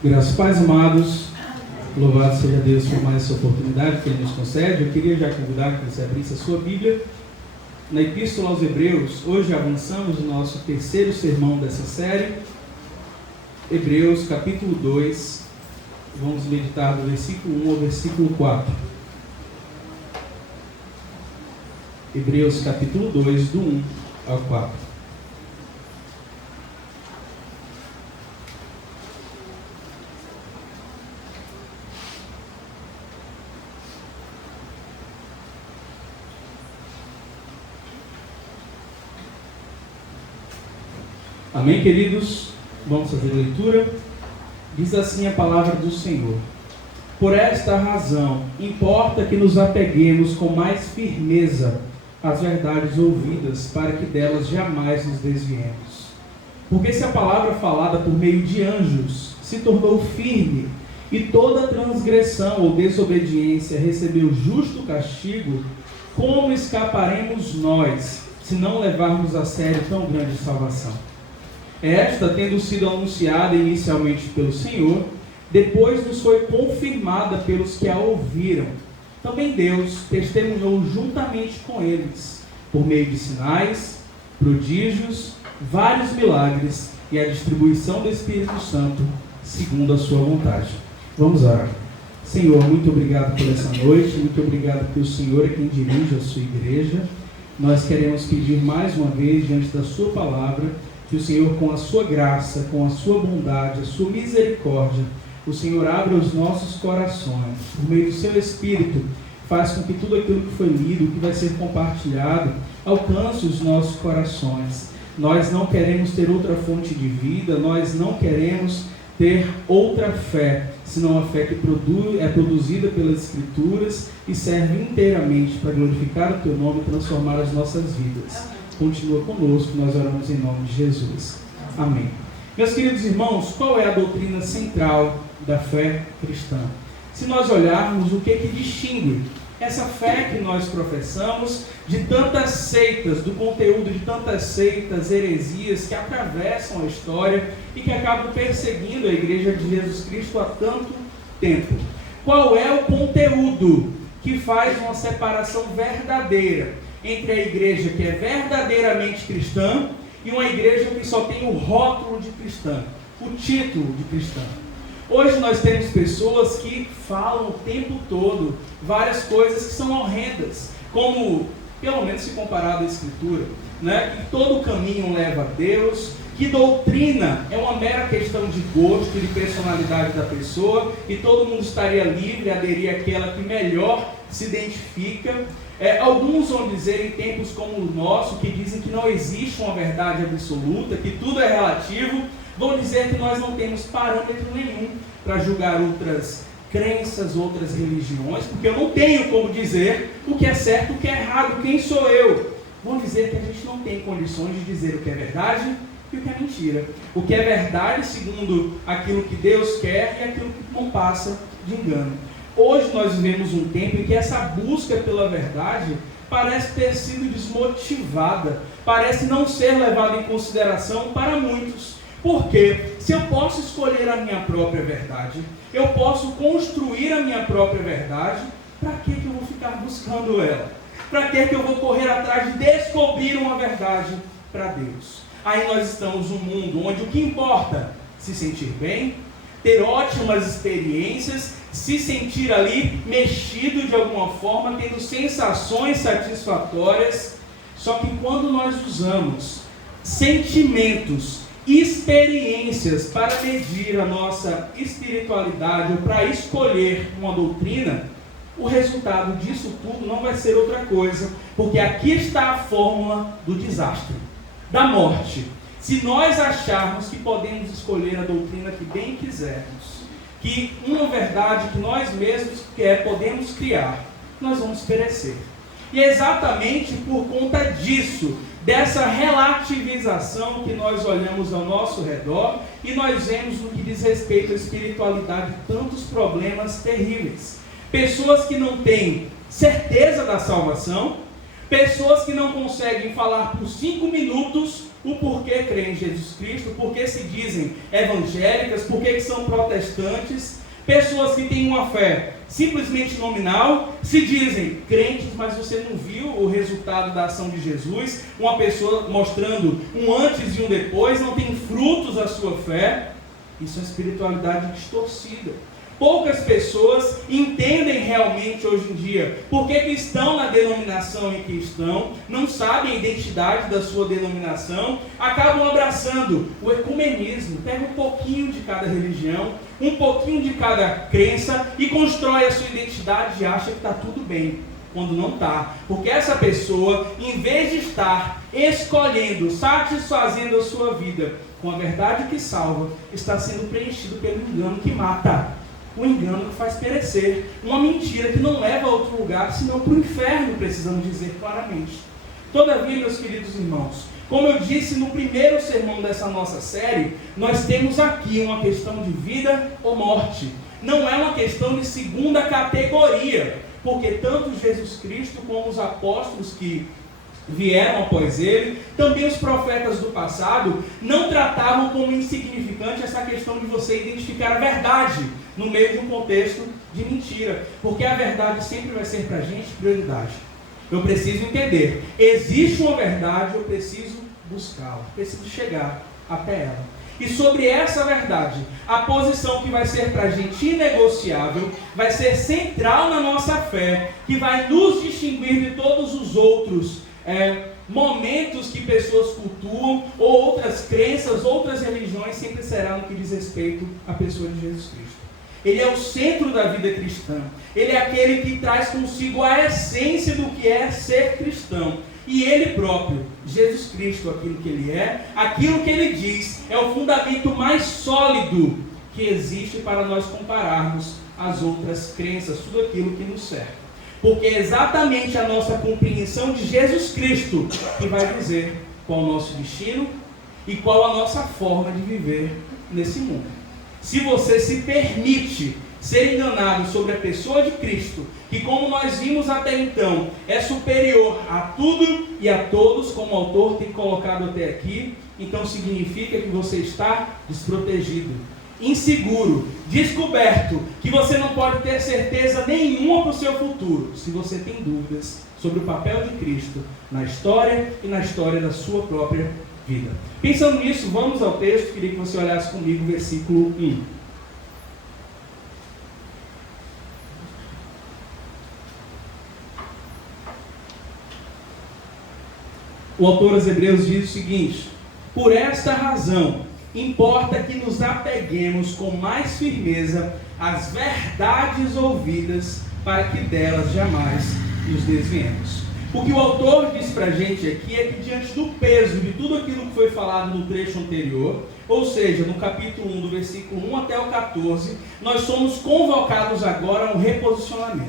Graças pais amados, louvado seja Deus por mais essa oportunidade que Ele nos concede. Eu queria já convidar que você abrisse a sua Bíblia na Epístola aos Hebreus. Hoje avançamos no nosso terceiro sermão dessa série, Hebreus capítulo 2, vamos meditar do versículo 1 ao versículo 4. Hebreus capítulo 2, do 1 ao 4. Amém, queridos? Vamos fazer a leitura. Diz assim a palavra do Senhor: Por esta razão, importa que nos apeguemos com mais firmeza às verdades ouvidas, para que delas jamais nos desviemos. Porque se a palavra falada por meio de anjos se tornou firme, e toda transgressão ou desobediência recebeu justo castigo, como escaparemos nós, se não levarmos a sério tão grande salvação? Esta, tendo sido anunciada inicialmente pelo Senhor, depois nos foi confirmada pelos que a ouviram. Também Deus testemunhou juntamente com eles, por meio de sinais, prodígios, vários milagres e a distribuição do Espírito Santo, segundo a sua vontade. Vamos orar. Senhor, muito obrigado por essa noite, muito obrigado porque o Senhor é quem dirige a sua igreja. Nós queremos pedir mais uma vez, diante da sua palavra, que o Senhor, com a sua graça, com a sua bondade, a sua misericórdia, o Senhor abra os nossos corações, por meio do seu Espírito, faz com que tudo aquilo que foi lido, que vai ser compartilhado, alcance os nossos corações. Nós não queremos ter outra fonte de vida, nós não queremos ter outra fé, senão a fé que é produzida pelas Escrituras e serve inteiramente para glorificar o teu nome e transformar as nossas vidas. Continua conosco, nós oramos em nome de Jesus. Amém. Meus queridos irmãos, qual é a doutrina central da fé cristã? Se nós olharmos o que distingue essa fé que nós professamos de tantas seitas, do conteúdo de tantas seitas, heresias que atravessam a história e que acabam perseguindo a igreja de Jesus Cristo há tanto tempo. Qual é o conteúdo que faz uma separação verdadeira entre a igreja que é verdadeiramente cristã e uma igreja que só tem o rótulo de cristã, o título de cristã? Hoje nós temos pessoas que falam o tempo todo várias coisas que são horrendas, como, pelo menos se comparado à Escritura, que todo caminho leva a Deus, que doutrina é uma mera questão de gosto e de personalidade da pessoa, e todo mundo estaria livre a aderir àquela que melhor se identifica. Alguns vão dizer, em tempos como o nosso, que dizem que não existe uma verdade absoluta, que tudo é relativo, vão dizer que nós não temos parâmetro nenhum para julgar outras crenças, outras religiões, porque eu não tenho como dizer o que é certo, o que é errado, quem sou eu? Vão dizer que a gente não tem condições de dizer o que é verdade e o que é mentira. O que é verdade segundo aquilo que Deus quer e aquilo que não passa de engano. Hoje nós vivemos um tempo em que essa busca pela verdade parece ter sido desmotivada, parece não ser levada em consideração para muitos. Porque se eu posso escolher a minha própria verdade, eu posso construir a minha própria verdade, para que eu vou ficar buscando ela? Para que eu vou correr atrás de descobrir uma verdade para Deus? Aí nós estamos num mundo onde o que importa? Se sentir bem, ter ótimas experiências, se sentir ali mexido de alguma forma, tendo sensações satisfatórias. Só que quando nós usamos sentimentos, experiências para medir a nossa espiritualidade ou para escolher uma doutrina, o resultado disso tudo não vai ser outra coisa, porque aqui está a fórmula do desastre, da morte. Se nós acharmos que podemos escolher a doutrina que bem quisermos, que uma verdade que nós mesmos podemos criar, nós vamos perecer. E é exatamente por conta disso, dessa relativização, que nós olhamos ao nosso redor e nós vemos, no que diz respeito à espiritualidade, tantos problemas terríveis. Pessoas que não têm certeza da salvação, pessoas que não conseguem falar por 5 minutos o porquê creem em Jesus Cristo, porquê se dizem evangélicas, porquê que são protestantes, pessoas que têm uma fé simplesmente nominal, se dizem crentes, mas você não viu o resultado da ação de Jesus, uma pessoa mostrando um antes e um depois, não tem frutos a sua fé. Isso é espiritualidade distorcida. Poucas pessoas entendem realmente hoje em dia por que estão na denominação em que estão, não sabem a identidade da sua denominação, acabam abraçando o ecumenismo, pega um pouquinho de cada religião, um pouquinho de cada crença e constrói a sua identidade e acha que está tudo bem, quando não está. Porque essa pessoa, em vez de estar escolhendo, satisfazendo a sua vida com a verdade que salva, está sendo preenchido pelo engano que mata. Um engano que faz perecer, uma mentira que não leva a outro lugar, senão para o inferno, precisamos dizer claramente. Todavia, meus queridos irmãos, como eu disse no primeiro sermão dessa nossa série, nós temos aqui uma questão de vida ou morte. Não é uma questão de segunda categoria, porque tanto Jesus Cristo como os apóstolos que vieram após ele, também os profetas do passado, não tratavam como insignificante essa questão de você identificar a verdade no meio de um contexto de mentira, porque a verdade sempre vai ser para a gente prioridade. Eu preciso entender, existe uma verdade, eu preciso buscá-la, preciso chegar até ela. E sobre essa verdade, a posição que vai ser para a gente inegociável, vai ser central na nossa fé, que vai nos distinguir de todos os outros momentos que pessoas cultuam, ou outras crenças, outras religiões, sempre será no que diz respeito à pessoa de Jesus Cristo. Ele é o centro da vida cristã. Ele é aquele que traz consigo a essência do que é ser cristão. E Ele próprio, Jesus Cristo, aquilo que Ele é, aquilo que Ele diz, é o fundamento mais sólido que existe para nós compararmos as outras crenças, tudo aquilo que nos serve. Porque é exatamente a nossa compreensão de Jesus Cristo que vai dizer qual o nosso destino e qual a nossa forma de viver nesse mundo. Se você se permite ser enganado sobre a pessoa de Cristo, que, como nós vimos até então, é superior a tudo e a todos, como o autor tem colocado até aqui, então significa que você está desprotegido, inseguro, descoberto, que você não pode ter certeza nenhuma para o seu futuro, se você tem dúvidas sobre o papel de Cristo na história e na história da sua própria vida. Pensando nisso, vamos ao texto. Queria que você olhasse comigo o versículo 1. O autor aos Hebreus diz o seguinte: por esta razão, importa que nos apeguemos com mais firmeza às verdades ouvidas, para que delas jamais nos desviemos. O que o autor diz para a gente aqui é que, diante do peso de tudo aquilo que foi falado no trecho anterior, ou seja, no capítulo 1, do versículo 1 até o 14, nós somos convocados agora a um reposicionamento.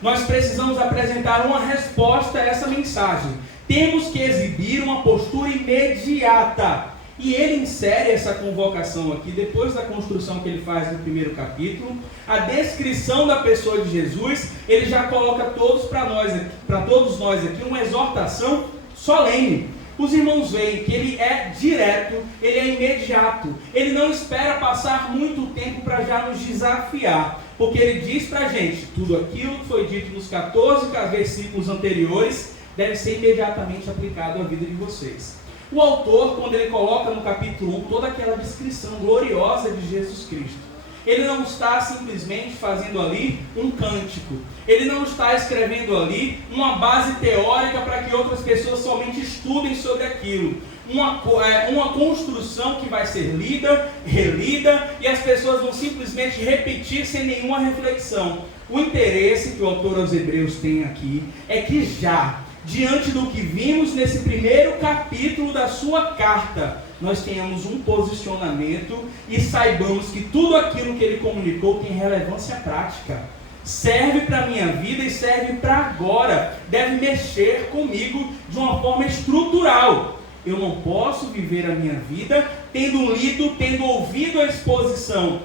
Nós precisamos apresentar uma resposta a essa mensagem. Temos que exibir uma postura imediata. E ele insere essa convocação aqui, depois da construção que ele faz no primeiro capítulo, a descrição da pessoa de Jesus, ele já coloca para todos nós aqui, uma exortação solene. Os irmãos veem que ele é direto, ele é imediato, ele não espera passar muito tempo para já nos desafiar, porque ele diz para a gente, tudo aquilo que foi dito nos 14 versículos anteriores, deve ser imediatamente aplicado à vida de vocês. O autor, quando ele coloca no capítulo 1 toda aquela descrição gloriosa de Jesus Cristo, ele não está simplesmente fazendo ali um cântico, ele não está escrevendo ali uma base teórica para que outras pessoas somente estudem sobre aquilo, uma construção que vai ser lida, relida, e as pessoas vão simplesmente repetir sem nenhuma reflexão. O interesse que o autor aos Hebreus tem aqui é que já diante do que vimos nesse primeiro capítulo da sua carta, nós tenhamos um posicionamento e saibamos que tudo aquilo que ele comunicou tem relevância prática. Serve para a minha vida e serve para agora. Deve mexer comigo de uma forma estrutural. Eu não posso viver a minha vida tendo lido, tendo ouvido a exposição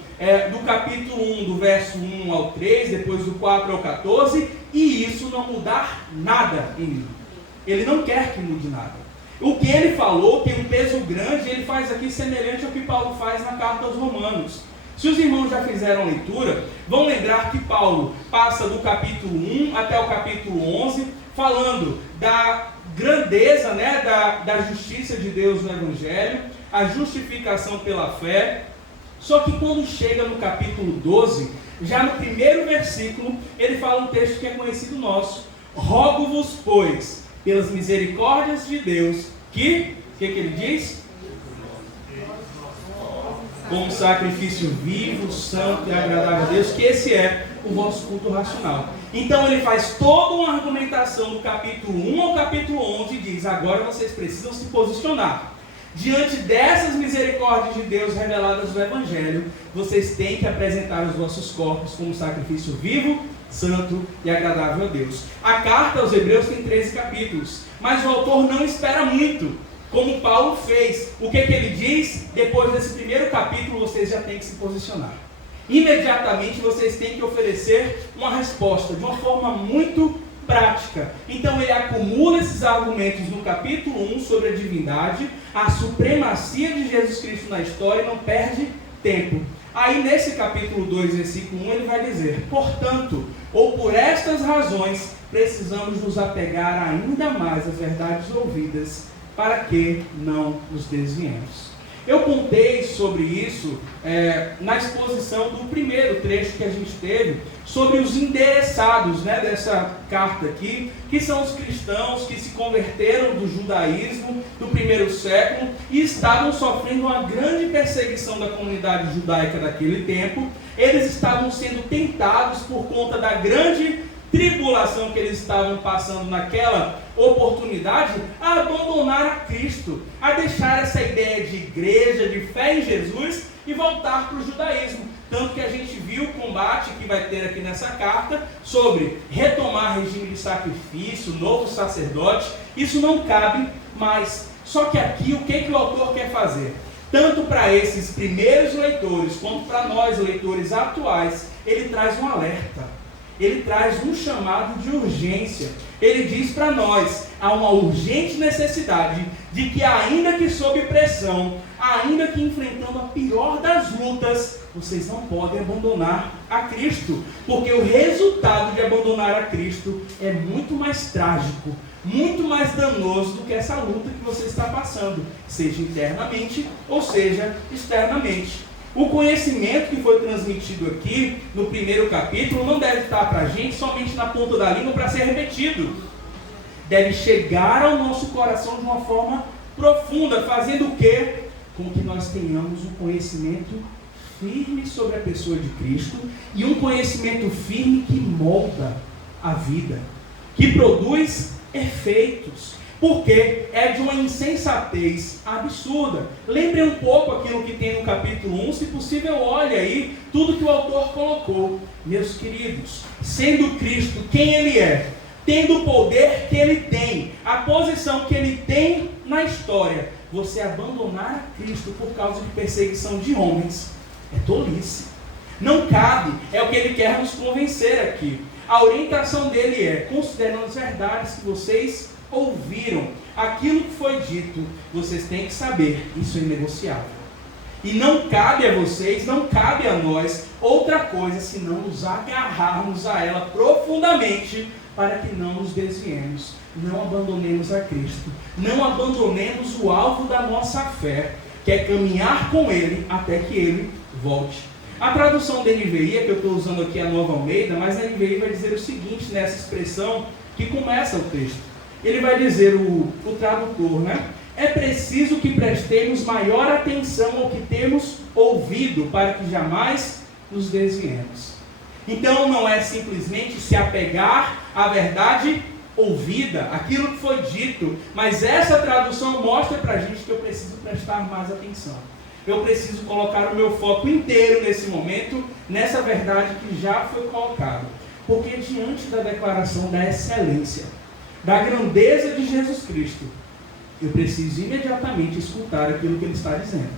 do capítulo 1, do verso 1 ao 3, depois do 4 ao 14, e isso não mudar nada em mim. Ele não quer que mude nada. O que ele falou tem um peso grande, ele faz aqui semelhante ao que Paulo faz na carta aos Romanos. Se os irmãos já fizeram a leitura, vão lembrar que Paulo passa do capítulo 1 até o capítulo 11, falando da grandeza, né, da justiça de Deus no Evangelho, a justificação pela fé. Só que quando chega no capítulo 12, já no primeiro versículo, ele fala um texto que é conhecido nosso: rogo-vos, pois, pelas misericórdias de Deus, que ele diz? Como sacrifício vivo, santo e agradável a Deus, que esse é o vosso culto racional. Então ele faz toda uma argumentação do capítulo 1 ao capítulo 11 e diz: agora vocês precisam se posicionar. Diante dessas misericórdias de Deus reveladas no Evangelho, vocês têm que apresentar os vossos corpos como sacrifício vivo, santo e agradável a Deus. A carta aos Hebreus tem 13 capítulos, mas o autor não espera muito, como Paulo fez. O que ele diz? Depois desse primeiro capítulo, vocês já têm que se posicionar. Imediatamente vocês têm que oferecer uma resposta de uma forma muito prática. Então ele acumula esses argumentos no capítulo 1 sobre a divindade, a supremacia de Jesus Cristo na história, e não perde tempo. Aí nesse capítulo 2, versículo 1, ele vai dizer: portanto, ou por estas razões, precisamos nos apegar ainda mais às verdades ouvidas, para que não nos desviemos. Eu contei sobre isso na exposição do primeiro trecho que a gente teve, sobre os endereçados, né, dessa carta aqui, que são os cristãos que se converteram do judaísmo do primeiro século e estavam sofrendo uma grande perseguição da comunidade judaica daquele tempo. Eles estavam sendo tentados por conta da grande tribulação que eles estavam passando naquela oportunidade, a abandonar a Cristo, a deixar essa ideia de igreja, de fé em Jesus e voltar para o judaísmo. Tanto que a gente viu o combate que vai ter aqui nessa carta sobre retomar regime de sacrifício, novo sacerdote. Isso não cabe mais. Só que aqui o que o autor quer fazer? Tanto para esses primeiros leitores quanto para nós, leitores atuais, ele traz um alerta. Ele traz um chamado de urgência. Ele diz para nós: há uma urgente necessidade de que, ainda que sob pressão, ainda que enfrentando a pior das lutas, vocês não podem abandonar a Cristo, porque o resultado de abandonar a Cristo é muito mais trágico, muito mais danoso do que essa luta que você está passando, seja internamente ou seja externamente. O conhecimento que foi transmitido aqui no primeiro capítulo não deve estar para a gente somente na ponta da língua para ser repetido. Deve chegar ao nosso coração de uma forma profunda, fazendo o quê? Com que nós tenhamos um conhecimento firme sobre a pessoa de Cristo e um conhecimento firme que molda a vida, que produz efeitos. Porque é de uma insensatez absurda. Lembre um pouco aquilo que tem no capítulo 1, se possível olhe aí tudo que o autor colocou. Meus queridos, sendo Cristo quem Ele é, tendo o poder que Ele tem, a posição que Ele tem na história, você abandonar a Cristo por causa de perseguição de homens, é tolice. Não cabe, é o que Ele quer nos convencer aqui. A orientação dele é: considerando as verdades que vocês ouviram, aquilo que foi dito, vocês têm que saber, isso é inegociável. E não cabe a vocês, não cabe a nós outra coisa senão nos agarrarmos a ela profundamente, para que não nos desviemos, não abandonemos a Cristo, não abandonemos o alvo da nossa fé, que é caminhar com Ele até que Ele volte. A tradução da NVI, que eu estou usando aqui, a Nova Almeida, mas a NVI vai dizer o seguinte nessa expressão que começa o texto. Ele vai dizer, o tradutor, né? É preciso que prestemos maior atenção ao que temos ouvido, para que jamais nos desviemos. Então não é simplesmente se apegar à verdade ouvida, aquilo que foi dito, mas essa tradução mostra para a gente que eu preciso prestar mais atenção. Eu preciso colocar o meu foco inteiro nesse momento, nessa verdade que já foi colocada. Porque diante da declaração da excelência, da grandeza de Jesus Cristo, eu preciso imediatamente escutar aquilo que Ele está dizendo.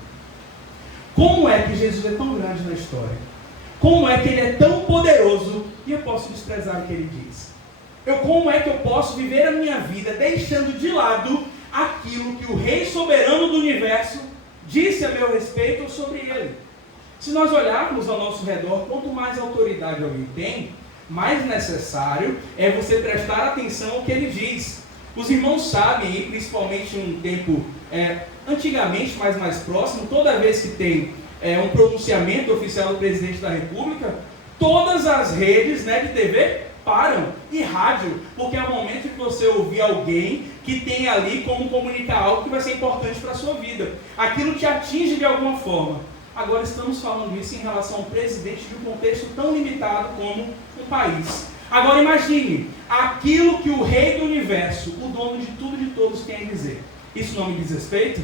Como é que Jesus é tão grande na história? Como é que Ele é tão poderoso e eu posso desprezar o que Ele diz? Como é que eu posso viver a minha vida deixando de lado aquilo que o Rei soberano do universo disse a meu respeito ou sobre ele. Se nós olharmos ao nosso redor, quanto mais autoridade alguém tem, mais necessário é você prestar atenção ao que ele diz. Os irmãos sabem, e principalmente em um tempo antigamente, mas mais próximo, toda vez que tem um pronunciamento oficial do presidente da República, todas as redes de TV param, e rádio, porque é o momento que você ouvir alguém que tem ali como comunicar algo que vai ser importante para a sua vida. Aquilo te atinge de alguma forma. Agora estamos falando isso em relação ao presidente de um contexto tão limitado como um país. Agora imagine, aquilo que o Rei do Universo, o dono de tudo e de todos, tem a dizer. Isso não me diz respeito?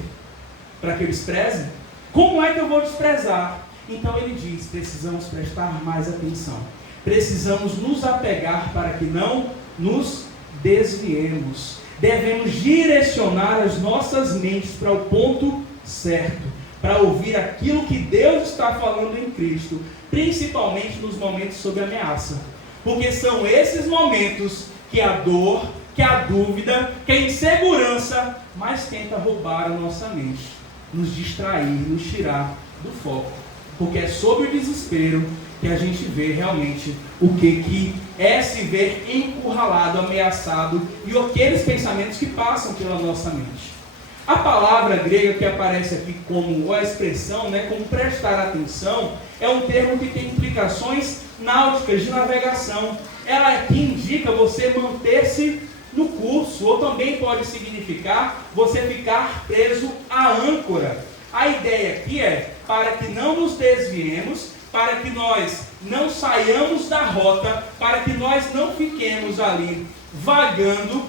Para que eu despreze? Como é que eu vou desprezar? Então ele diz, precisamos prestar mais atenção. Precisamos nos apegar para que não nos desviemos. Devemos direcionar as nossas mentes para o ponto certo, para ouvir aquilo que Deus está falando em Cristo, principalmente nos momentos sob ameaça. Porque são esses momentos que a dor, que a dúvida, que a insegurança mais tenta roubar a nossa mente, nos distrair, nos tirar do foco. Porque é sobre o desespero que a gente vê realmente o que é se ver encurralado, ameaçado, e aqueles pensamentos que passam pela nossa mente. A palavra grega que aparece aqui como a expressão, como prestar atenção, é um termo que tem implicações náuticas de navegação. Ela aqui indica você manter-se no curso, ou também pode significar você ficar preso à âncora. A ideia aqui é para que não nos desviemos, para que nós não saiamos da rota, para que nós não fiquemos ali vagando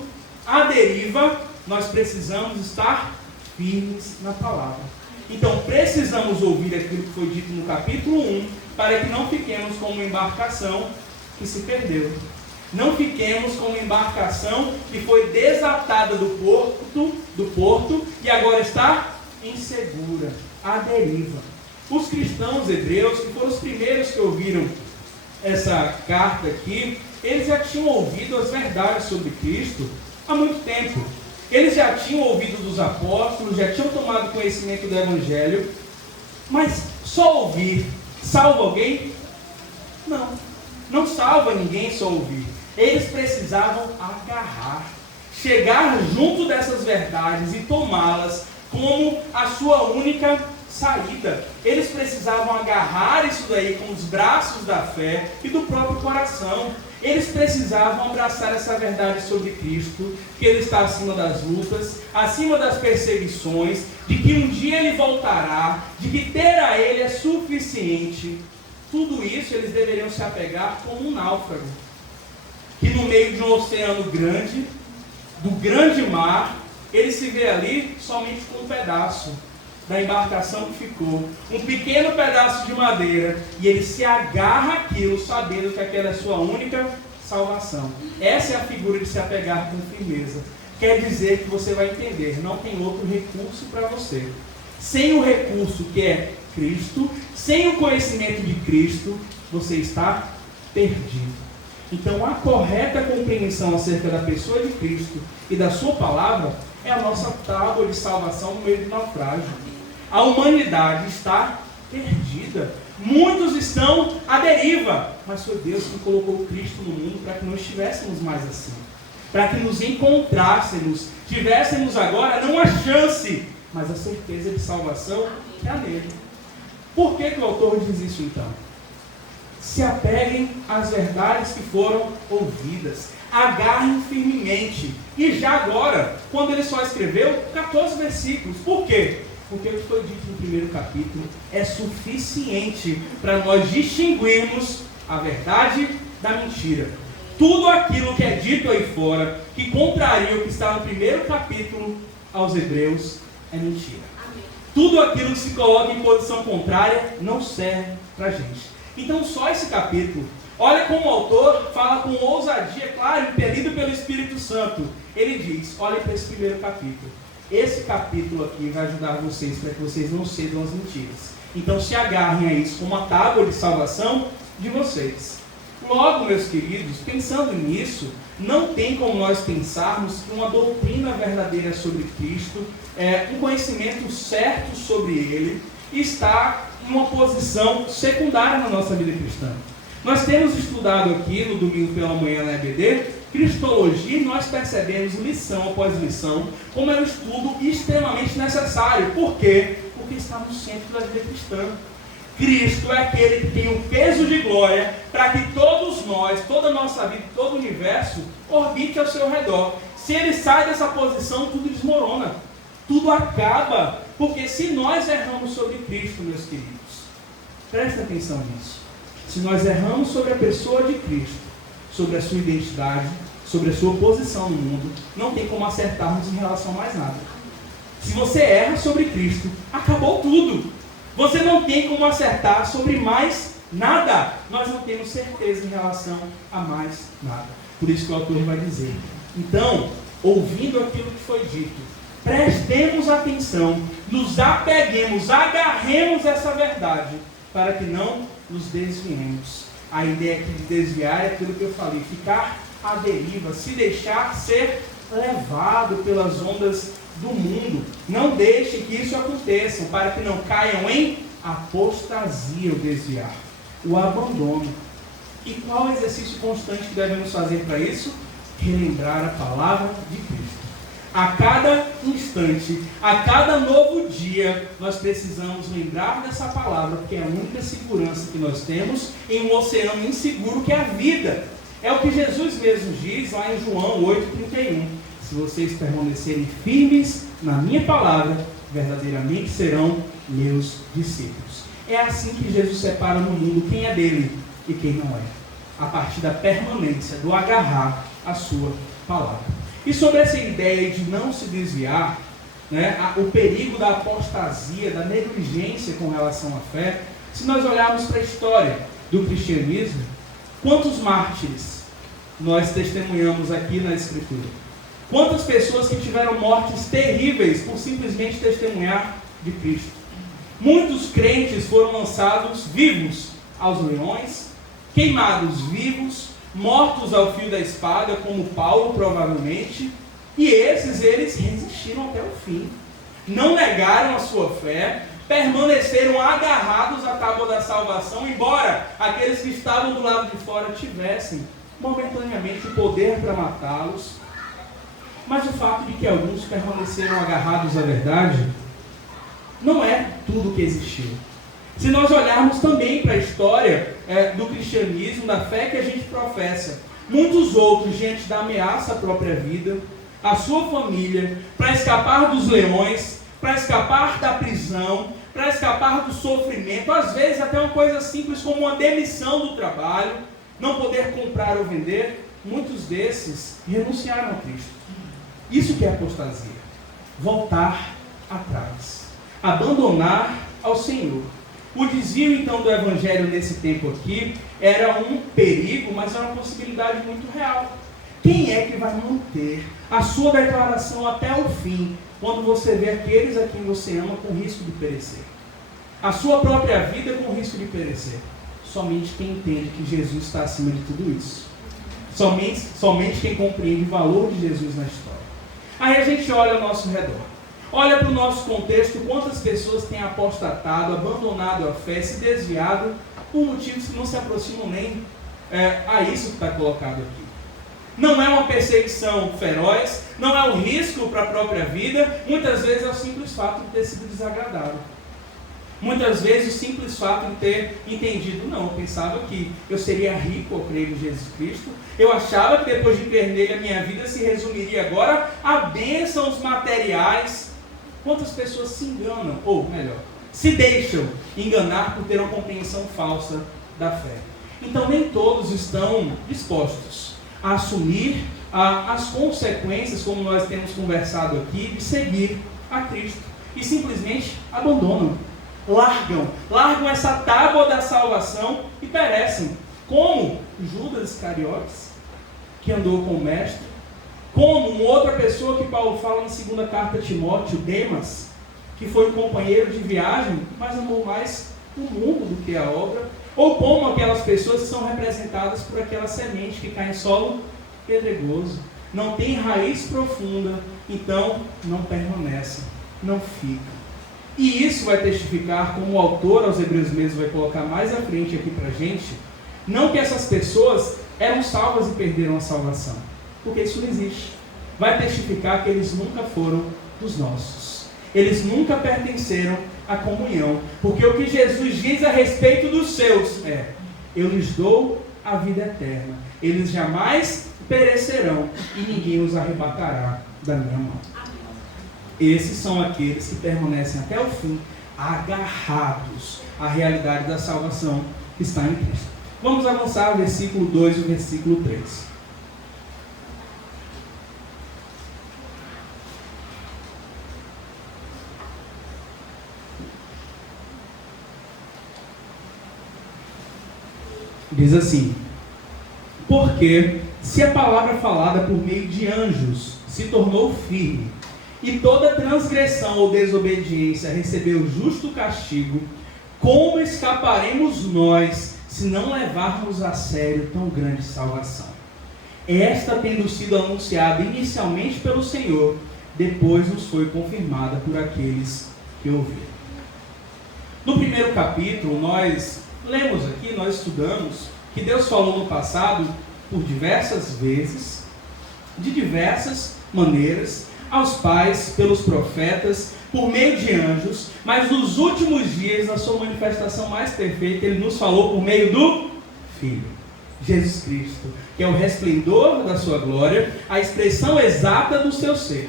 à deriva. Nós precisamos estar firmes na palavra. Então precisamos ouvir aquilo que foi dito no capítulo 1, para que não fiquemos como uma embarcação que se perdeu. Não fiquemos como uma embarcação que foi desatada do porto e agora está insegura, à deriva. Os cristãos hebreus, que foram os primeiros que ouviram essa carta aqui, eles já tinham ouvido as verdades sobre Cristo há muito tempo. Eles já tinham ouvido dos apóstolos, já tinham tomado conhecimento do Evangelho, mas só ouvir salva alguém? Não, não salva ninguém só ouvir. Eles precisavam agarrar, chegar junto dessas verdades e tomá-las como a sua única saída. Eles precisavam agarrar isso daí com os braços da fé e do próprio coração. Eles precisavam abraçar essa verdade sobre Cristo, que Ele está acima das lutas, acima das perseguições, de que um dia Ele voltará, de que ter a Ele é suficiente. Tudo isso eles deveriam se apegar como um náufrago, que no meio de um oceano grande, do grande mar, ele se vê ali somente com um pedaço da embarcação que ficou, um pequeno pedaço de madeira, e ele se agarra àquilo, sabendo que aquela é a sua única salvação. Essa é a figura de se apegar com firmeza. Quer dizer que você vai entender, não tem outro recurso para você. Sem o recurso que é Cristo, sem o conhecimento de Cristo, você está perdido. Então a correta compreensão acerca da pessoa de Cristo e da sua palavra é a nossa tábua de salvação no meio do naufrágio. A humanidade está perdida. Muitos estão à deriva, mas foi Deus que colocou Cristo no mundo para que não estivéssemos mais assim, para que nos encontrássemos, tivéssemos agora não a chance, mas a certeza de salvação que há nele. Por que o autor diz isso então? Se apeguem às verdades que foram ouvidas, agarrem firmemente. E já agora, quando ele só escreveu 14 versículos, por quê? Porque o que foi dito no primeiro capítulo é suficiente para nós distinguirmos a verdade da mentira. Tudo aquilo que é dito aí fora, que contraria o que está no primeiro capítulo aos Hebreus, é mentira. Amém. Tudo aquilo que se coloca em posição contrária não serve para a gente. Então só esse capítulo, olha como o autor fala com ousadia, claro, impelido pelo Espírito Santo. Ele diz, olha para esse primeiro capítulo. Esse capítulo aqui vai ajudar vocês para que vocês não cedam às mentiras. Então se agarrem a isso como uma tábua de salvação de vocês. Logo, meus queridos, pensando nisso, Não tem como nós pensarmos que uma doutrina verdadeira sobre Cristo, um conhecimento certo sobre Ele, está em uma posição secundária na nossa vida cristã. Nós temos estudado aqui no domingo pela manhã na EBD, Cristologia, e nós percebemos lição após lição como é um estudo extremamente necessário. Por quê? Porque está no centro da vida cristã. Cristo é aquele que tem um peso de glória para que todos nós, toda a nossa vida, todo o universo orbite ao seu redor. Se ele sai dessa posição, tudo desmorona, tudo acaba, porque se nós erramos sobre Cristo, meus queridos, presta atenção nisso. Se nós erramos sobre a pessoa de Cristo, sobre a sua identidade, sobre a sua posição no mundo, não tem como acertarmos em relação a mais nada. Se você erra sobre Cristo, acabou tudo. Você não tem como acertar sobre mais nada. Nós não temos certeza em relação a mais nada. Por isso que o autor vai dizer. Então, ouvindo aquilo que foi dito, prestemos atenção, nos apeguemos, agarremos essa verdade, para que não nos desviemos. A ideia aqui de desviar é aquilo que eu falei, ficar à deriva, se deixar ser levado pelas ondas do mundo. Não deixe que isso aconteça, para que não caiam em apostasia ou desviar, o abandono. E qual o exercício constante que devemos fazer para isso? Relembrar a palavra de Cristo. A cada instante, a cada novo dia, nós precisamos lembrar dessa palavra, porque é a única segurança que nós temos em um oceano inseguro que é a vida. É o que Jesus mesmo diz lá em João 8,31. Se vocês permanecerem firmes na minha palavra, verdadeiramente serão meus discípulos. É assim que Jesus separa no mundo quem é dele e quem não é. A partir da permanência, do agarrar a sua palavra. E sobre essa ideia de não se desviar, o perigo da apostasia, da negligência com relação à fé, se nós olharmos para a história do cristianismo, quantos mártires nós testemunhamos aqui na Escritura? Quantas pessoas que tiveram mortes terríveis por simplesmente testemunhar de Cristo? Muitos crentes foram lançados vivos aos leões, queimados vivos, mortos ao fio da espada, como Paulo provavelmente, e eles resistiram até o fim. Não negaram a sua fé, permaneceram agarrados à tábua da salvação, embora aqueles que estavam do lado de fora tivessem momentaneamente o poder para matá-los. Mas o fato de que alguns permaneceram agarrados à verdade não é tudo que existiu. Se nós olharmos também para a história do cristianismo, da fé que a gente professa, muitos outros, diante da ameaça à própria vida, à sua família, para escapar dos leões, para escapar da prisão, para escapar do sofrimento, às vezes até uma coisa simples como uma demissão do trabalho, não poder comprar ou vender, muitos desses renunciaram a Cristo. Isso que é apostasia. Voltar atrás. Abandonar ao Senhor. O desvio então do Evangelho nesse tempo aqui era um perigo, mas era uma possibilidade muito real. Quem é que vai manter a sua declaração até o fim, quando você vê aqueles a quem você ama com risco de perecer? A sua própria vida com risco de perecer. Somente quem entende que Jesus está acima de tudo isso. Somente quem compreende o valor de Jesus na história. Aí a gente olha ao nosso redor. Olha para o nosso contexto, quantas pessoas têm apostatado, abandonado a fé, se desviado por motivos que não se aproximam nem a isso que está colocado aqui. Não é uma perseguição feroz, não é um risco para a própria vida, muitas vezes é o simples fato de ter sido desagradado. Muitas vezes o simples fato de ter entendido, não, eu pensava que eu seria rico ao crer em Jesus Cristo, eu achava que depois de crer nele a minha vida se resumiria agora a bênçãos materiais. Quantas pessoas se enganam, ou melhor, se deixam enganar por ter uma compreensão falsa da fé. Então nem todos estão dispostos a assumir as consequências, como nós temos conversado aqui, de seguir a Cristo, e simplesmente abandonam. Largam essa tábua da salvação e perecem, como Judas Iscariotes, que andou com o mestre, como uma outra pessoa que Paulo fala na segunda carta a Timóteo, Demas, que foi um companheiro de viagem, mas amou mais o mundo do que a obra, ou como aquelas pessoas que são representadas por aquela semente que cai em solo pedregoso, não tem raiz profunda, então não permanece, não fica. E isso vai testificar, como o autor aos Hebreus mesmo vai colocar mais à frente aqui para a gente, não que essas pessoas eram salvas e perderam a salvação, porque isso não existe. Vai testificar que eles nunca foram dos nossos. Eles nunca pertenceram à comunhão, porque o que Jesus diz a respeito dos seus é: eu lhes dou a vida eterna, eles jamais perecerão e ninguém os arrebatará da minha mão. Esses são aqueles que permanecem até o fim, agarrados à realidade da salvação que está em Cristo. Vamos avançar ao versículo 2 e o versículo 3. Diz assim: porque se a palavra falada por meio de anjos se tornou firme, e toda transgressão ou desobediência recebeu justo castigo, como escaparemos nós se não levarmos a sério tão grande salvação? Esta tendo sido anunciada inicialmente pelo Senhor, depois nos foi confirmada por aqueles que ouviram. No primeiro capítulo, nós lemos aqui, nós estudamos que Deus falou no passado por diversas vezes, de diversas maneiras, aos pais, pelos profetas, por meio de anjos, mas nos últimos dias, na sua manifestação mais perfeita, Ele nos falou por meio do Filho, Jesus Cristo, que é o resplendor da sua glória, a expressão exata do seu ser.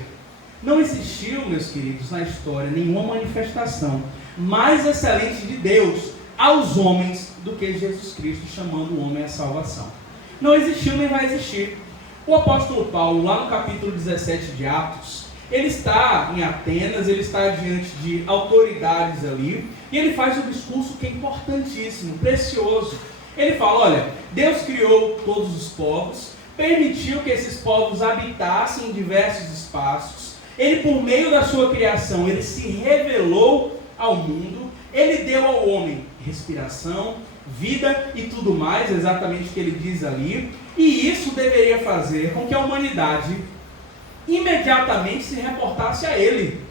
Não existiu, meus queridos, na história, nenhuma manifestação mais excelente de Deus aos homens do que Jesus Cristo chamando o homem à salvação. Não existiu nem vai existir. O apóstolo Paulo, lá no capítulo 17 de Atos, ele está em Atenas, ele está diante de autoridades ali, e ele faz um discurso que é importantíssimo, precioso. Ele fala: olha, Deus criou todos os povos, permitiu que esses povos habitassem em diversos espaços, Ele, por meio da sua criação, Ele se revelou ao mundo, Ele deu ao homem respiração, vida e tudo mais, exatamente o que ele diz ali, e isso deveria fazer com que a humanidade imediatamente se reportasse a Ele,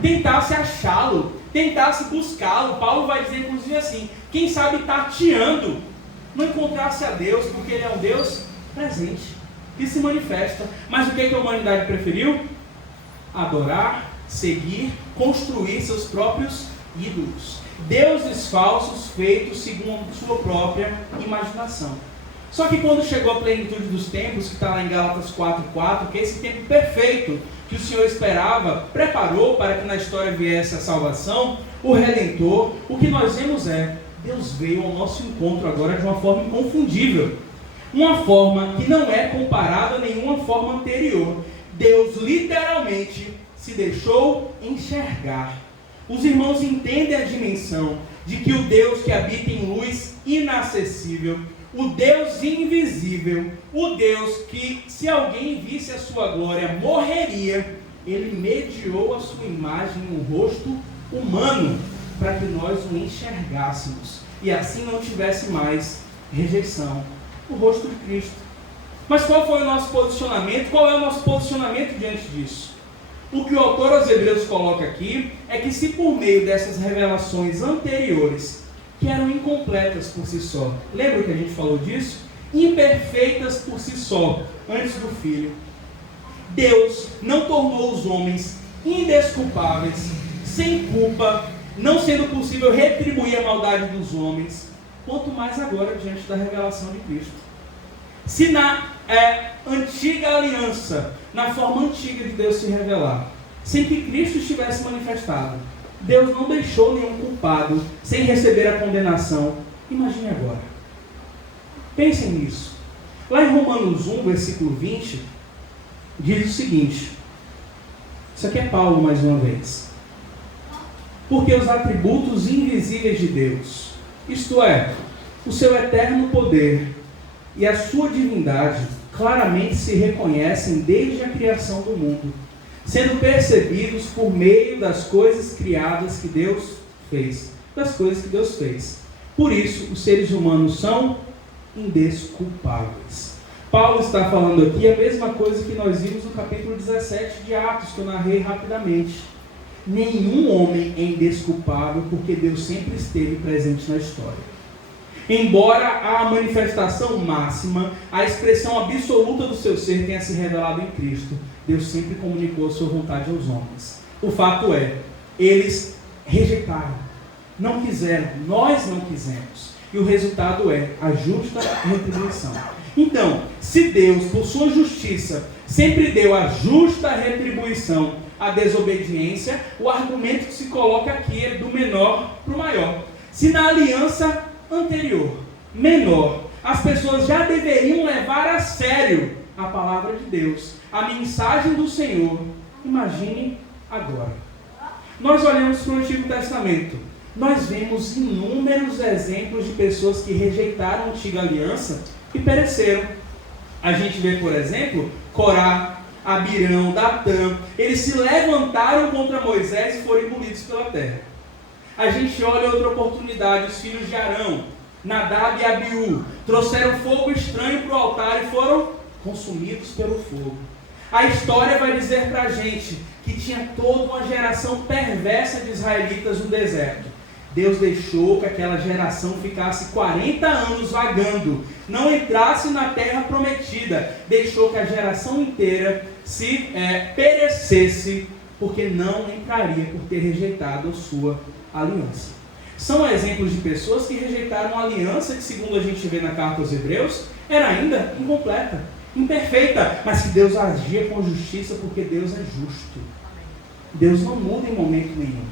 tentasse achá-lo, tentasse buscá-lo. Paulo vai dizer inclusive assim: quem sabe tateando, não encontrasse a Deus, porque Ele é um Deus presente, que se manifesta. Mas o que a humanidade preferiu? Adorar, seguir, construir seus próprios ídolos, deuses falsos feitos segundo sua própria imaginação. Só que quando chegou a plenitude dos tempos, que está lá em Gálatas 4:4, que é esse tempo perfeito que o Senhor esperava, preparou para que na história viesse a salvação, o Redentor, o que nós vemos é: Deus veio ao nosso encontro agora de uma forma inconfundível, uma forma que não é comparada a nenhuma forma anterior. Deus literalmente se deixou enxergar. Os irmãos entendem a dimensão de que o Deus que habita em luz inacessível, o Deus invisível, o Deus que, se alguém visse a sua glória, morreria, Ele mediou a sua imagem no rosto humano, para que nós o enxergássemos, e assim não tivesse mais rejeição. O rosto de Cristo. Mas qual foi o nosso posicionamento? Qual é o nosso posicionamento diante disso? O que o autor aos Hebreus coloca aqui é que, se por meio dessas revelações anteriores, que eram incompletas por si só, lembra que a gente falou disso? Imperfeitas por si só, antes do Filho, Deus não tornou os homens indesculpáveis, sem culpa, não sendo possível retribuir a maldade dos homens, quanto mais agora diante da revelação de Cristo. Se na antiga aliança, na forma antiga de Deus se revelar, sem que Cristo estivesse manifestado, Deus não deixou nenhum culpado sem receber a condenação. Imagine agora. Pensem nisso. Lá em Romanos 1, versículo 20, diz o seguinte. Isso aqui é Paulo mais uma vez. Porque os atributos invisíveis de Deus, isto é, o seu eterno poder e a sua divindade, claramente se reconhecem desde a criação do mundo, sendo percebidos por meio das coisas criadas que Deus fez, das coisas que Deus fez. Por isso, os seres humanos são indesculpáveis. Paulo está falando aqui a mesma coisa que nós vimos no capítulo 17 de Atos, que eu narrei rapidamente. Nenhum homem é indesculpável, porque Deus sempre esteve presente na história. Embora a manifestação máxima, a expressão absoluta do seu ser tenha se revelado em Cristo, Deus sempre comunicou a sua vontade aos homens. O fato é, eles rejeitaram, não quiseram, nós não quisemos. E o resultado é a justa retribuição. Então, se Deus, por sua justiça, sempre deu a justa retribuição à desobediência, o argumento que se coloca aqui é do menor para o maior. Se na aliança anterior, menor, as pessoas já deveriam levar a sério a palavra de Deus, a mensagem do Senhor, imagine agora. Nós olhamos para o Antigo Testamento, nós vemos inúmeros exemplos de pessoas que rejeitaram a antiga aliança e pereceram. A gente vê, por exemplo, Corá, Abirão, Datã, eles se levantaram contra Moisés e foram engolidos pela terra. A gente olha outra oportunidade, os filhos de Arão, Nadab e Abiú, trouxeram fogo estranho para o altar e foram consumidos pelo fogo. A história vai dizer para a gente que tinha toda uma geração perversa de israelitas no deserto. Deus deixou que aquela geração ficasse 40 anos vagando, não entrasse na terra prometida, deixou que a geração inteira se perecesse, porque não entraria por ter rejeitado a sua aliança. São exemplos de pessoas que rejeitaram a aliança que, segundo a gente vê na carta aos Hebreus, era ainda incompleta, imperfeita, mas que Deus agia com justiça porque Deus é justo. Deus não muda em momento nenhum.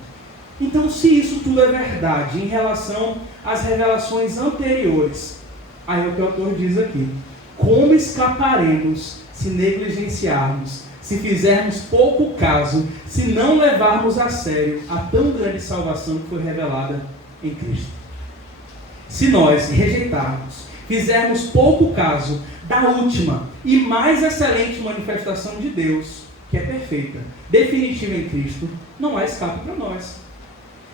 Então, se isso tudo é verdade em relação às revelações anteriores, aí é o que o autor diz aqui: como escaparemos se negligenciarmos, se fizermos pouco caso, se não levarmos a sério a tão grande salvação que foi revelada em Cristo? Se nós rejeitarmos, fizermos pouco caso da última e mais excelente manifestação de Deus, que é perfeita, definitiva em Cristo, não há escape para nós.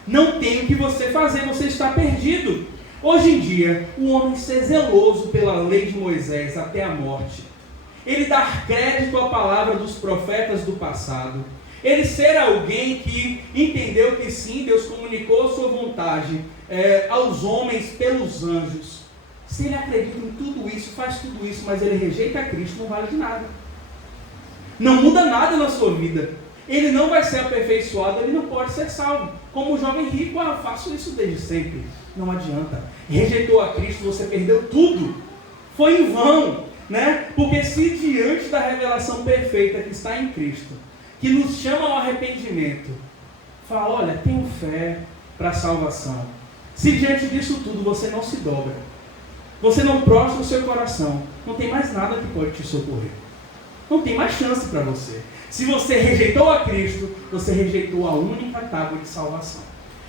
Não tem o que você fazer, você está perdido. Hoje em dia, o homem ser zeloso pela lei de Moisés até a morte, ele dar crédito à palavra dos profetas do passado, ele ser alguém que entendeu que sim, Deus comunicou a sua vontade aos homens pelos anjos. Se ele acredita em tudo isso, faz tudo isso, mas ele rejeita Cristo, não vale de nada. Não muda nada na sua vida. Ele não vai ser aperfeiçoado, ele não pode ser salvo. Como o jovem rico, eu faço isso desde sempre. Não adianta. Rejeitou a Cristo, você perdeu tudo. Foi em vão, né? Porque se diante da revelação perfeita que está em Cristo, que nos chama ao arrependimento, fala, olha, tenho fé para a salvação. Se diante disso tudo você não se dobra, você não prostra o seu coração, não tem mais nada que pode te socorrer. Não tem mais chance para você. Se você rejeitou a Cristo, você rejeitou a única tábua de salvação.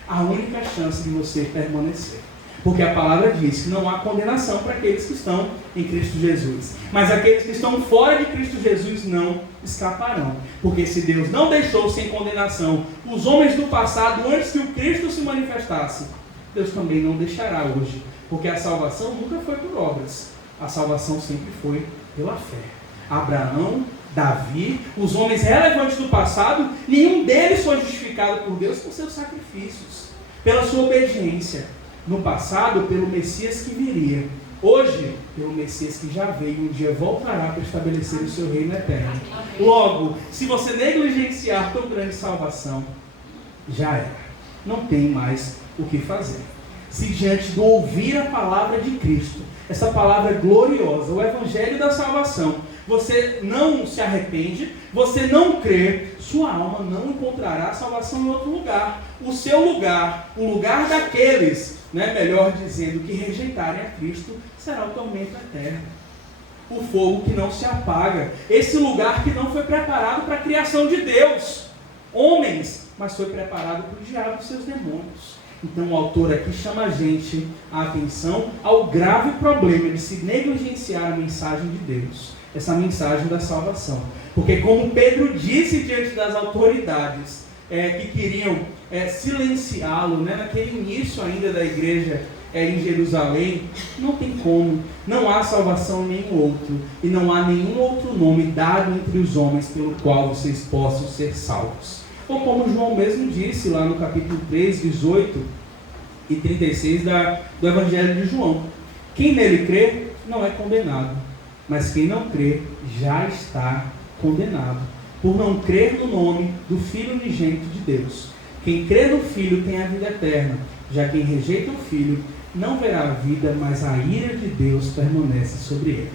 A única chance de você permanecer. Porque a palavra diz que não há condenação para aqueles que estão em Cristo Jesus. Mas aqueles que estão fora de Cristo Jesus não escaparão. Porque se Deus não deixou sem condenação os homens do passado antes que o Cristo se manifestasse, Deus também não deixará hoje. Porque a salvação nunca foi por obras. A salvação sempre foi pela fé. Abraão, Davi, os homens relevantes do passado, nenhum deles foi justificado por Deus por seus sacrifícios, pela sua obediência. No passado, pelo Messias que viria. Hoje, pelo Messias que já veio, um dia voltará para estabelecer o seu reino eterno. Logo, se você negligenciar tão grande salvação, já era. Não tem mais o que fazer. Se diante do ouvir a palavra de Cristo, essa palavra gloriosa, o Evangelho da salvação, você não se arrepende, você não crê, sua alma não encontrará salvação em outro lugar. O seu lugar, o lugar daqueles, melhor dizendo, que rejeitarem a Cristo, será o tormento eterno. O fogo que não se apaga. Esse lugar que não foi preparado para a criação de Deus, homens, mas foi preparado para o diabo e seus demônios. Então o autor aqui chama a gente a atenção ao grave problema de se negligenciar a mensagem de Deus. Essa mensagem da salvação. Porque como Pedro disse diante das autoridades que queriam silenciá-lo, naquele início ainda da igreja em Jerusalém, não tem como, não há salvação em nenhum outro, e não há nenhum outro nome dado entre os homens pelo qual vocês possam ser salvos. Ou como João mesmo disse lá no capítulo 3, 18 e 36 do Evangelho de João: quem nele crê não é condenado, mas quem não crê já está condenado, por não crer no nome do Filho unigênito de Deus. Quem crê no Filho tem a vida eterna, já quem rejeita o Filho não verá a vida, mas a ira de Deus permanece sobre ele.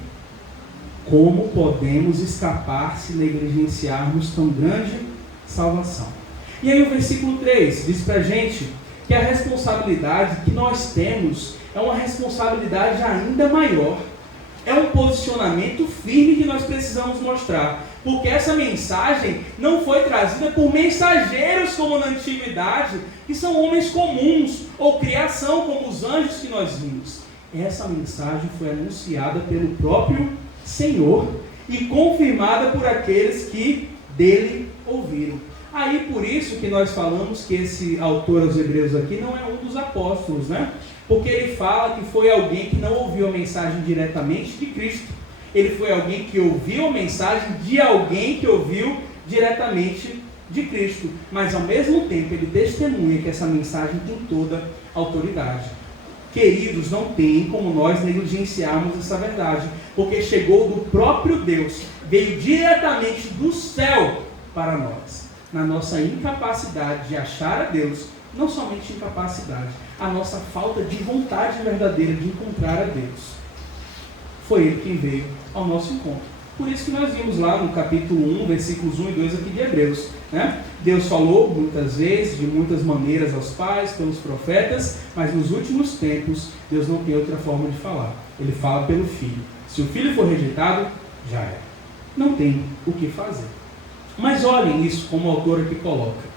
Como podemos escapar se negligenciarmos tão grande salvação? E aí o versículo 3 diz para a gente que a responsabilidade que nós temos é uma responsabilidade ainda maior. É um posicionamento firme que nós precisamos mostrar, porque essa mensagem não foi trazida por mensageiros como na antiguidade, que são homens comuns, ou criação como os anjos que nós vimos. Essa mensagem foi anunciada pelo próprio Senhor e confirmada por aqueles que dele ouviram. Aí por isso que nós falamos que esse autor aos Hebreus aqui não é um dos apóstolos, né? Porque ele fala que foi alguém que não ouviu a mensagem diretamente de Cristo. Ele foi alguém que ouviu a mensagem de alguém que ouviu diretamente de Cristo. Mas ao mesmo tempo ele testemunha que essa mensagem tem toda autoridade. Queridos, não tem como nós negligenciarmos essa verdade, porque chegou do próprio Deus, veio diretamente do céu para nós. Na nossa incapacidade de achar a Deus, não somente incapacidade, a nossa falta de vontade verdadeira de encontrar a Deus. Foi Ele quem veio ao nosso encontro. Por isso que nós vimos lá no capítulo 1, versículos 1 e 2 aqui de Hebreus, né? Deus falou muitas vezes, de muitas maneiras aos pais, pelos profetas, mas nos últimos tempos, Deus não tem outra forma de falar. Ele fala pelo Filho. Se o Filho for rejeitado, já é. Não tem o que fazer. Mas olhem isso como o autor aqui coloca.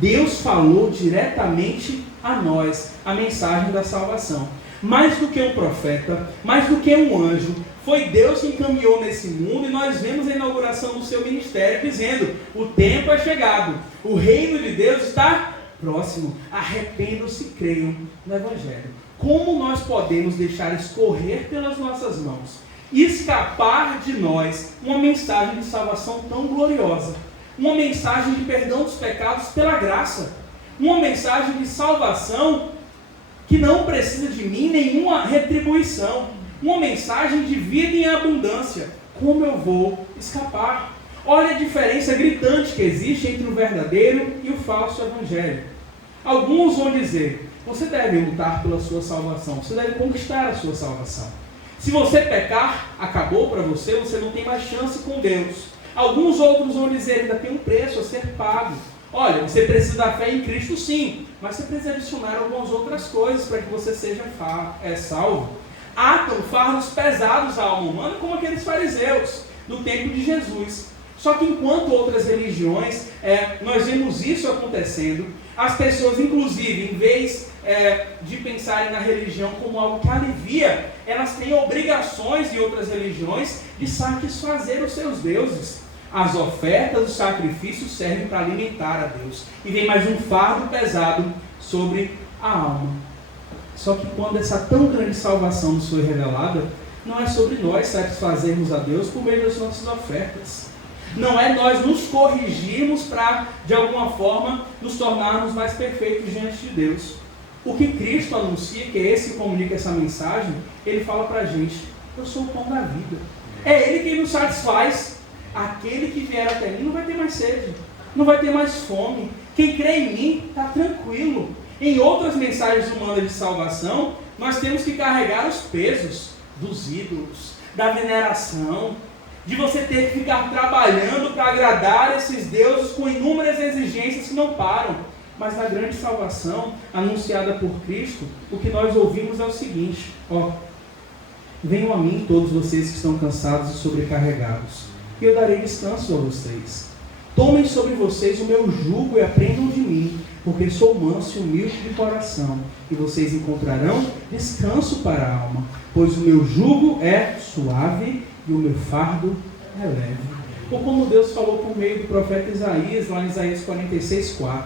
Deus falou diretamente a nós a mensagem da salvação. Mais do que um profeta, mais do que um anjo, foi Deus que encaminhou nesse mundo, e nós vemos a inauguração do seu ministério dizendo: o tempo é chegado, o reino de Deus está próximo, arrependam-se e creiam no Evangelho. Como nós podemos deixar escorrer pelas nossas mãos, escapar de nós uma mensagem de salvação tão gloriosa, uma mensagem de perdão dos pecados pela graça, uma mensagem de salvação que não precisa de mim nenhuma retribuição, uma mensagem de vida em abundância? Como eu vou escapar? Olha a diferença gritante que existe entre o verdadeiro e o falso evangelho. Alguns vão dizer: você deve lutar pela sua salvação, você deve conquistar a sua salvação. Se você pecar, acabou para você, você não tem mais chance com Deus. Alguns outros vão dizer: ainda tem um preço a ser pago. Olha, você precisa da fé em Cristo sim, mas você precisa adicionar algumas outras coisas para que você seja salvo. Atam fardos pesados à alma humana, como aqueles fariseus no tempo de Jesus. Só que enquanto outras religiões, nós vemos isso acontecendo, as pessoas, inclusive, em vez de pensarem na religião como algo que alivia, elas têm obrigações em outras religiões de satisfazer os seus deuses. As ofertas, os sacrifícios servem para alimentar a Deus. E vem mais um fardo pesado sobre a alma. Só que quando essa tão grande salvação nos foi revelada, não é sobre nós satisfazermos a Deus por meio das nossas ofertas. Não é nós nos corrigirmos para, de alguma forma, nos tornarmos mais perfeitos diante de Deus. O que Cristo anuncia, que é esse que comunica essa mensagem, Ele fala para a gente: eu sou o pão da vida. É Ele quem nos satisfaz. Aquele que vier até mim não vai ter mais sede, não vai ter mais fome. Quem crê em mim está tranquilo. Em outras mensagens humanas de salvação, nós temos que carregar os pesos dos ídolos, da veneração, de você ter que ficar trabalhando para agradar esses deuses com inúmeras exigências que não param. Mas na grande salvação anunciada por Cristo, o que nós ouvimos é o seguinte: venham a mim todos vocês que estão cansados e sobrecarregados, e eu darei descanso a vocês. Tomem sobre vocês o meu jugo e aprendam de mim, porque sou manso e humilde de coração, e vocês encontrarão descanso para a alma, pois o meu jugo é suave e o meu fardo é leve. Ou como Deus falou por meio do profeta Isaías, lá em Isaías 46:4: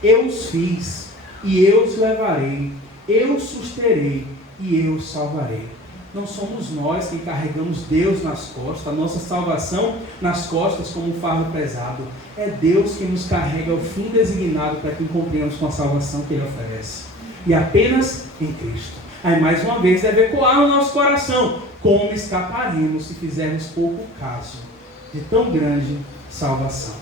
eu os fiz e eu os levarei, eu susterei e eu salvarei. Não somos nós que carregamos Deus nas costas, a nossa salvação nas costas como um fardo pesado. É Deus que nos carrega ao fim designado para que cumprimos com a salvação que Ele oferece. E apenas em Cristo. Aí mais uma vez deve ecoar no nosso coração: como escaparemos se fizermos pouco caso de tão grande salvação?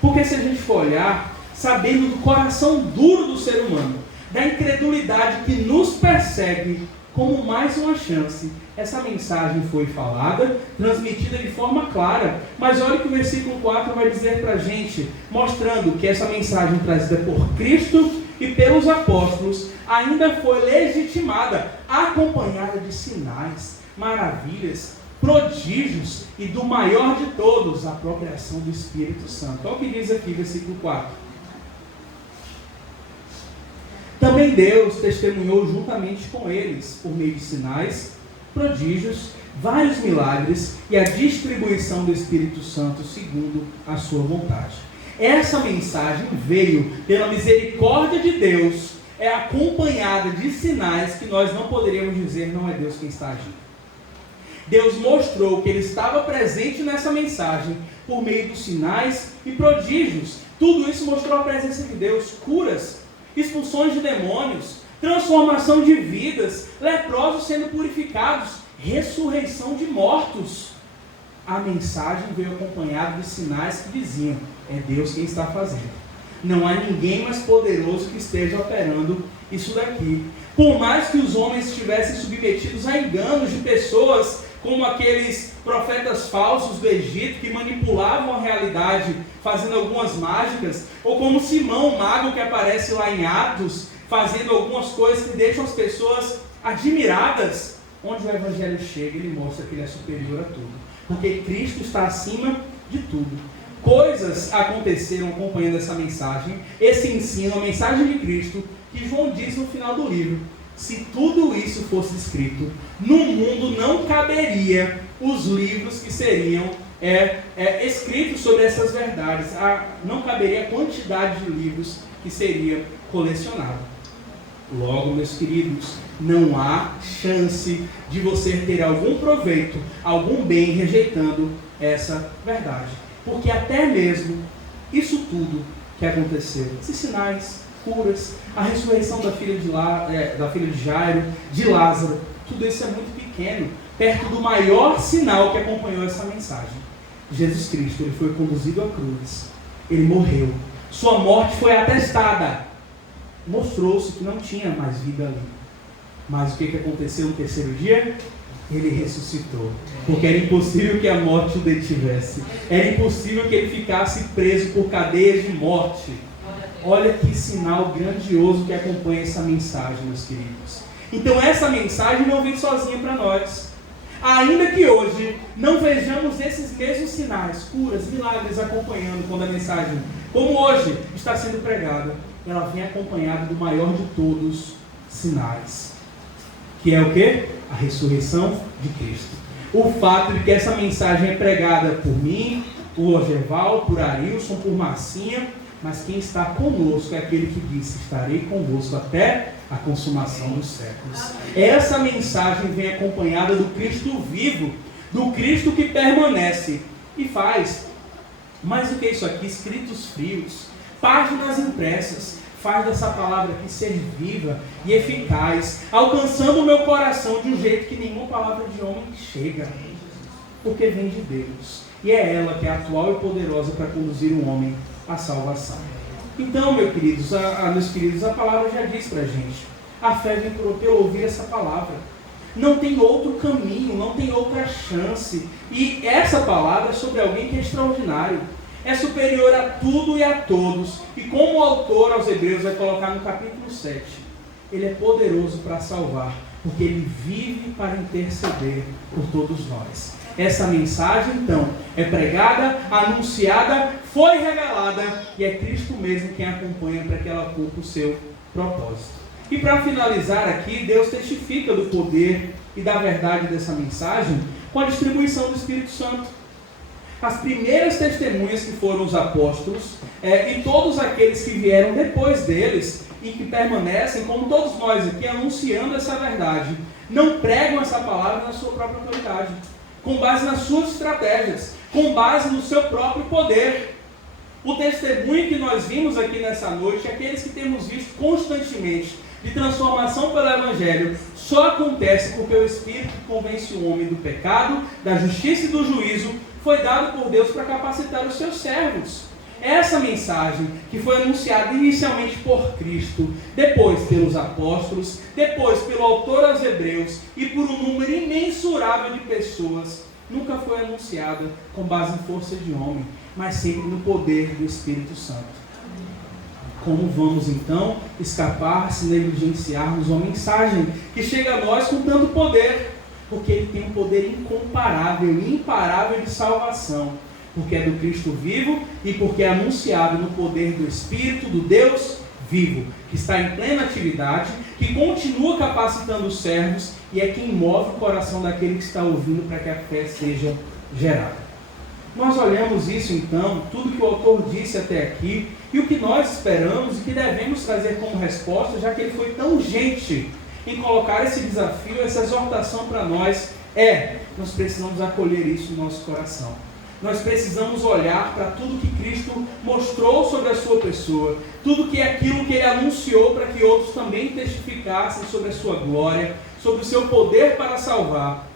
Porque se a gente for olhar, sabendo do coração duro do ser humano, da incredulidade que nos persegue, como mais uma chance, essa mensagem foi falada, transmitida de forma clara. Mas olha que o versículo 4 vai dizer para a gente, mostrando que essa mensagem trazida por Cristo e pelos apóstolos ainda foi legitimada, acompanhada de sinais, maravilhas, prodígios e do maior de todos, a própria ação do Espírito Santo. Olha o que diz aqui, versículo 4. Também Deus testemunhou juntamente com eles, por meio de sinais, prodígios, vários milagres e a distribuição do Espírito Santo segundo a sua vontade. Essa mensagem veio pela misericórdia de Deus, é acompanhada de sinais que nós não poderíamos dizer não é Deus quem está agindo. Deus mostrou que Ele estava presente nessa mensagem por meio dos sinais e prodígios. Tudo isso mostrou a presença de Deus, curas, expulsões de demônios, transformação de vidas, leprosos sendo purificados, ressurreição de mortos. A mensagem veio acompanhada de sinais que diziam: é Deus quem está fazendo. Não há ninguém mais poderoso que esteja operando isso daqui. Por mais que os homens estivessem submetidos a enganos de pessoas como aqueles profetas falsos do Egito que manipulavam a realidade fazendo algumas mágicas, ou como Simão, o mago que aparece lá em Atos, fazendo algumas coisas que deixam as pessoas admiradas. Onde o Evangelho chega, ele mostra que ele é superior a tudo, porque Cristo está acima de tudo. Coisas aconteceram acompanhando essa mensagem, esse ensino, a mensagem de Cristo, que João diz no final do livro: se tudo isso fosse escrito, no mundo não caberia os livros que seriam escritos sobre essas verdades. Não caberia a quantidade de livros que seria colecionado. Logo, meus queridos, não há chance de você ter algum proveito, algum bem rejeitando essa verdade. Porque até mesmo isso tudo que aconteceu, esses sinais, curas, a ressurreição da filha de Jairo, de Lázaro, tudo isso é muito pequeno, perto do maior sinal que acompanhou essa mensagem. Jesus Cristo, ele foi conduzido à cruz, ele morreu, sua morte foi atestada, mostrou-se que não tinha mais vida ali. Mas o que aconteceu no terceiro dia? Ele ressuscitou, porque era impossível que a morte o detivesse, era impossível que ele ficasse preso por cadeias de morte. Olha que sinal grandioso que acompanha essa mensagem, meus queridos. Então essa mensagem não vem sozinha para nós. Ainda que hoje não vejamos esses mesmos sinais, curas, milagres acompanhando quando a mensagem, como hoje, está sendo pregada, ela vem acompanhada do maior de todos sinais. Que é o quê? A ressurreição de Cristo. O fato de que essa mensagem é pregada por mim, por Logeval, por Arilson, por Marcinha, mas quem está conosco é aquele que disse: estarei convosco até a consumação dos séculos. Essa mensagem vem acompanhada do Cristo vivo, do Cristo que permanece e faz mais do que isso aqui, escritos frios, páginas impressas, faz dessa palavra aqui ser viva e eficaz, alcançando o meu coração de um jeito que nenhuma palavra de homem chega, porque vem de Deus, e é ela que é atual e poderosa para conduzir um homem à salvação. Então, meus queridos, a palavra já diz para a gente, a fé vem pelo ouvir essa palavra, não tem outro caminho, não tem outra chance, e essa palavra é sobre alguém que é extraordinário, é superior a tudo e a todos, e como o autor aos Hebreus vai colocar no capítulo 7, ele é poderoso para salvar, porque ele vive para interceder por todos nós. Essa mensagem, então, é pregada, anunciada, foi revelada, e é Cristo mesmo quem acompanha para que ela cumpra o seu propósito. E para finalizar aqui, Deus testifica do poder e da verdade dessa mensagem com a distribuição do Espírito Santo. As primeiras testemunhas, que foram os apóstolos, e todos aqueles que vieram depois deles, e que permanecem, como todos nós aqui, anunciando essa verdade, não pregam essa palavra na sua própria autoridade, com base nas suas estratégias, com base no seu próprio poder. O testemunho que nós vimos aqui nessa noite, aqueles que temos visto constantemente, de transformação pelo Evangelho, só acontece porque o Espírito que convence o homem do pecado, da justiça e do juízo, foi dado por Deus para capacitar os seus servos. Essa mensagem que foi anunciada inicialmente por Cristo, depois pelos apóstolos, depois pelo autor aos Hebreus e por um número imensurável de pessoas, nunca foi anunciada com base em força de homem, mas sempre no poder do Espírito Santo. Como vamos então escapar se negligenciarmos uma mensagem que chega a nós com tanto poder? Porque ele tem um poder incomparável e imparável de salvação. Porque é do Cristo vivo e porque é anunciado no poder do Espírito, do Deus vivo, que está em plena atividade, que continua capacitando os servos e é quem move o coração daquele que está ouvindo para que a fé seja gerada. Nós olhamos isso então, tudo que o autor disse até aqui, e o que nós esperamos e que devemos trazer como resposta, já que ele foi tão gentil em colocar esse desafio, essa exortação para nós, nós precisamos acolher isso no nosso coração. Nós precisamos olhar para tudo que Cristo mostrou sobre a sua pessoa, tudo que é aquilo que ele anunciou para que outros também testificassem sobre a sua glória, sobre o seu poder para salvar.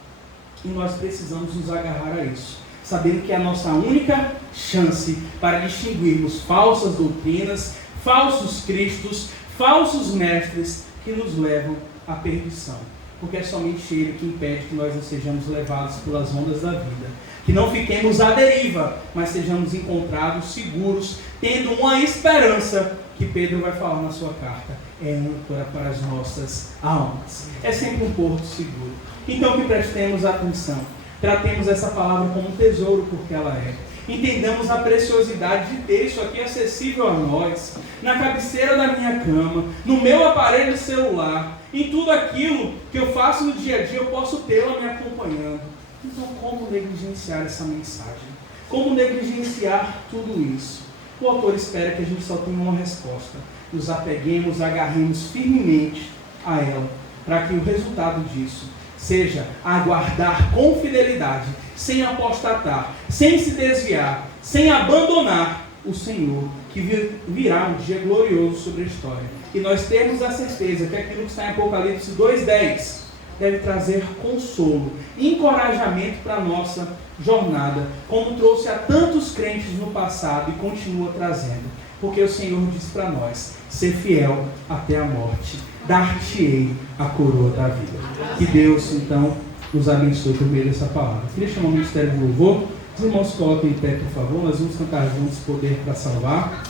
E nós precisamos nos agarrar a isso, sabendo que é a nossa única chance para distinguirmos falsas doutrinas, falsos cristos, falsos mestres que nos levam à perdição. Porque é somente Ele que impede que nós não sejamos levados pelas ondas da vida. Que não fiquemos à deriva, mas sejamos encontrados seguros, tendo uma esperança que Pedro vai falar na sua carta. É âncora para as nossas almas. É sempre um porto seguro. Então que prestemos atenção. Tratemos essa palavra como um tesouro, porque ela é. Entendamos a preciosidade de ter isso aqui acessível a nós, na cabeceira da minha cama, no meu aparelho celular, em tudo aquilo que eu faço no dia a dia, eu posso tê-la me acompanhando. Então, como negligenciar essa mensagem? Como negligenciar tudo isso? O autor espera que a gente só tenha uma resposta. Nos apeguemos, agarremos firmemente a ela, para que o resultado disso seja aguardar com fidelidade, sem apostatar, sem se desviar, sem abandonar o Senhor, que virá um dia glorioso sobre a história. E nós temos a certeza que aquilo que está em Apocalipse 2:10 deve trazer consolo, encorajamento para a nossa jornada, como trouxe a tantos crentes no passado e continua trazendo. Porque o Senhor diz para nós: ser fiel até a morte, dar-te-ei a coroa da vida. Que Deus, então, nos abençoe por meio dessa palavra. Queria chamar o Ministério do Louvor. Os irmãos coloquem em pé, por favor. Nós vamos cantar juntos Poder para Salvar.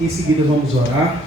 Em seguida vamos orar.